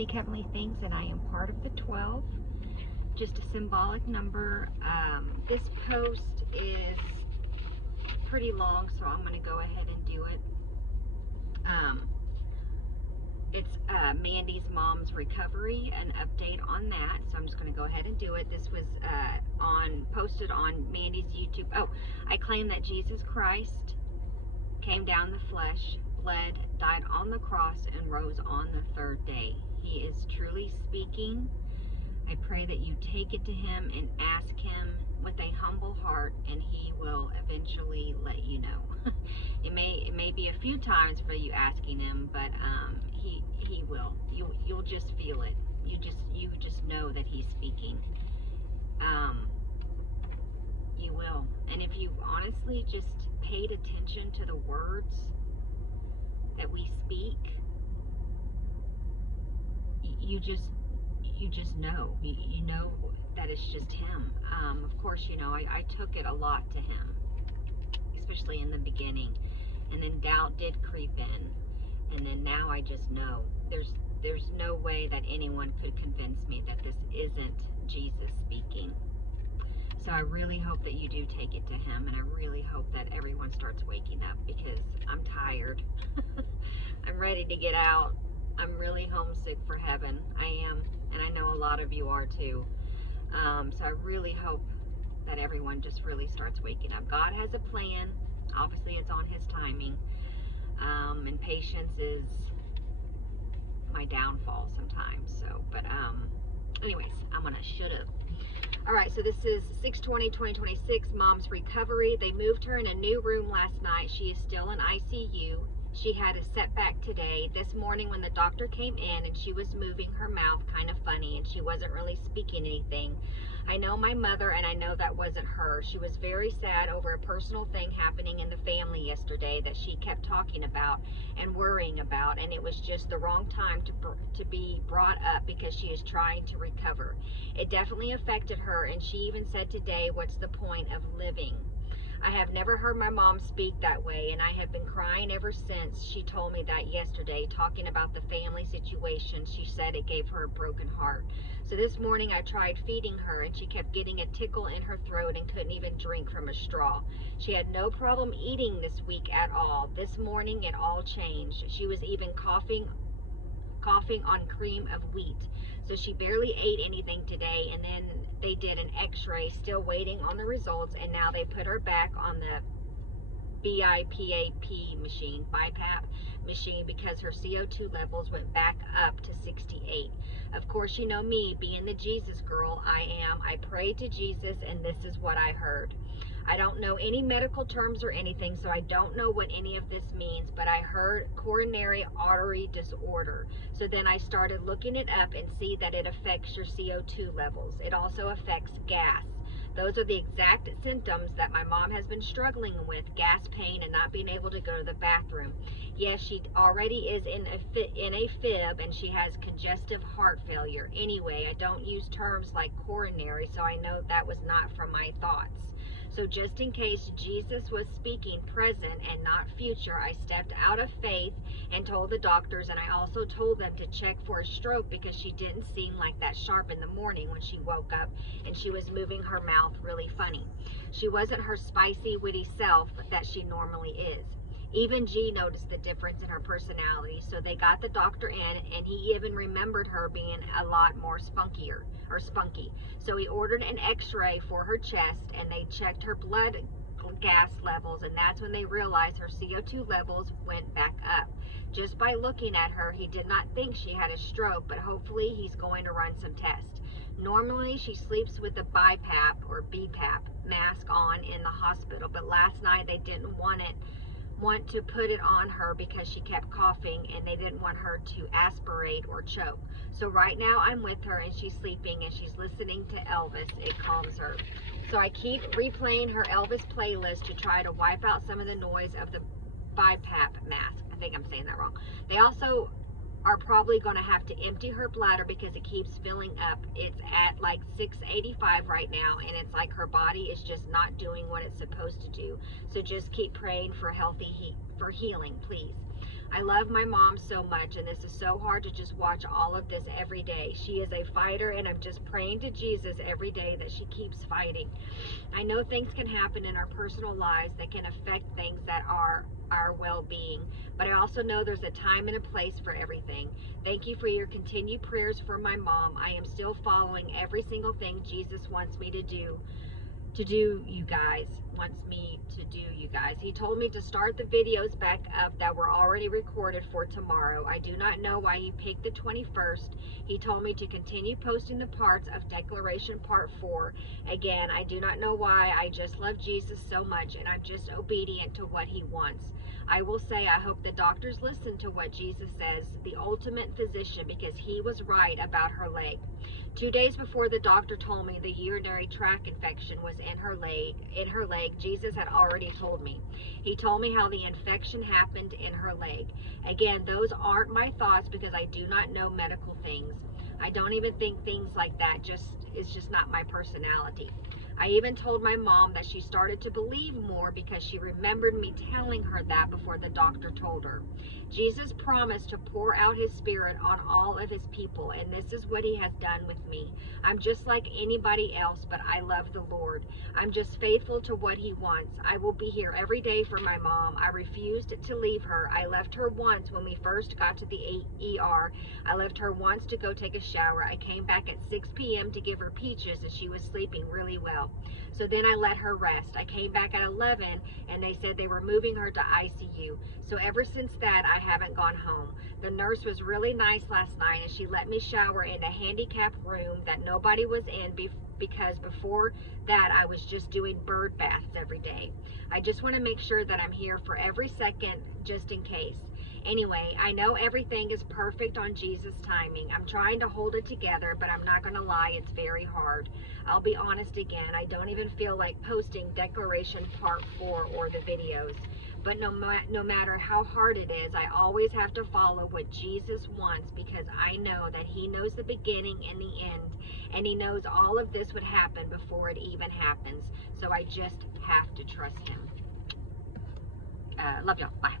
seek heavenly things, and I am part of the 12. Just a symbolic number. This post is pretty long, so I'm going to go ahead and do it. It's Mandy's mom's recovery, an update on that. So I'm just going to go ahead and do it. This was posted on Mandy's YouTube. Oh, I claim that Jesus Christ came down in the flesh, bled, died on the cross, and rose on the third day. He is truly speaking. I pray that you take it to him and ask him with a humble heart, and he will eventually let you know. It may be a few times for you asking him, but he will. You'll just feel it. You just know that he's speaking. You will. And if you honestly just paid attention to the words that we speak, you just know. You know that it's just him. Of course, I took it a lot to him, especially in the beginning, and then doubt did creep in, and then now I just know. There's no way that anyone could convince me that this isn't Jesus speaking. So I really hope that you do take it to him, and I really hope that everyone starts waking up, because I'm tired. I'm ready to get out. I'm really homesick for heaven. I am, and I know a lot of you are too. So I really hope that everyone just really starts waking up. God has a plan. Obviously, it's on his timing. And patience is my downfall sometimes. So, but anyways, I'm gonna shut up. All right, so this is 6/20/2026, mom's recovery. They moved her in a new room last night. She is still in ICU. She had a setback today. This morning when the doctor came in and she was moving her mouth kind of funny and she wasn't really speaking anything. I know my mother, and I know that wasn't her. She was very sad over a personal thing happening in the family yesterday that she kept talking about and worrying about, and it was just the wrong time to be brought up because she is trying to recover. It definitely affected her, and she even said today, what's the point of living? I have never heard my mom speak that way, and I have been crying ever since she told me that yesterday, talking about the family situation. She said it gave her a broken heart. So this morning I tried feeding her, and she kept getting a tickle in her throat and couldn't even drink from a straw. She had no problem eating this week at all. This morning it all changed. She was even coughing on cream of wheat. So she barely ate anything today, and then they did an x-ray, still waiting on the results, and now they put her back on the BiPAP machine, because her CO2 levels went back up to 68. Of course, you know me, being the Jesus girl I am, I prayed to Jesus, and this is what I heard. I don't know any medical terms or anything, so I don't know what any of this means, but I heard coronary artery disorder. So then I started looking it up and see that it affects your CO2 levels. It also affects gas. Those are the exact symptoms that my mom has been struggling with, gas pain and not being able to go to the bathroom. Yes, she already is in a fib, and she has congestive heart failure. Anyway, I don't use terms like coronary, so I know that was not from my thoughts. So just in case Jesus was speaking present and not future, I stepped out of faith and told the doctors, and I also told them to check for a stroke, because she didn't seem like that sharp in the morning when she woke up, and she was moving her mouth really funny. She wasn't her spicy, witty self that she normally is. Even G noticed the difference in her personality, so they got the doctor in, and he even remembered her being a lot more spunky. So he ordered an x-ray for her chest, and they checked her blood gas levels, and that's when they realized her CO2 levels went back up. Just by looking at her, he did not think she had a stroke, but hopefully he's going to run some tests. Normally she sleeps with a BiPAP or BPAP mask on in the hospital, but last night they didn't want to put it on her because she kept coughing, and they didn't want her to aspirate or choke. So right now I'm with her, and she's sleeping, and she's listening to Elvis. It calms her. So I keep replaying her Elvis playlist to try to wipe out some of the noise of the BiPAP mask. I think I'm saying that wrong. They also are probably going to have to empty her bladder because it keeps filling up. It's at like 685 right now, and it's like her body is just not doing what it's supposed to do. So just keep praying for healing, please. I love my mom so much, and this is so hard to just watch all of this every day. She is a fighter, and I'm just praying to Jesus every day that she keeps fighting. I know things can happen in our personal lives that can affect things that are our well-being, but I also know there's a time and a place for everything. Thank you for your continued prayers for my mom. I am still following every single thing Jesus wants me to do, you guys. He told me to start the videos back up that were already recorded for tomorrow. I do not know why he picked the 21st. He told me to continue posting the parts of Declaration Part 4. Again, I do not know why. I just love Jesus so much, and I'm just obedient to what he wants. I will say I hope the doctors listen to what Jesus says, the ultimate physician, because he was right about her leg. 2 days before the doctor told me the urinary tract infection was in her leg, Jesus had already told me. He told me how the infection happened in her leg. Again, those aren't my thoughts because I do not know medical things. I don't even think things like that. It's just not my personality. I even told my mom that she started to believe more because she remembered me telling her that before the doctor told her. Jesus promised to pour out his spirit on all of his people, and this is what he has done with me. I'm just like anybody else, but I love the Lord. I'm just faithful to what he wants. I will be here every day for my mom. I refused to leave her. I left her once when we first got to the ER. I left her once to go take a shower. I came back at 6 p.m. to give her peaches, and she was sleeping really well. So then I let her rest. I came back at 11, and they said they were moving her to ICU. So ever since that, I haven't gone home. The nurse was really nice last night, and she let me shower in a handicapped room that nobody was in because before that, I was just doing bird baths every day. I just want to make sure that I'm here for every second, just in case. Anyway, I know everything is perfect on Jesus' timing. I'm trying to hold it together, but I'm not going to lie, it's very hard. I'll be honest again, I don't even feel like posting Declaration Part 4 or the videos. But no matter how hard it is, I always have to follow what Jesus wants because I know that he knows the beginning and the end, and he knows all of this would happen before it even happens. So I just have to trust him. Love y'all. Bye.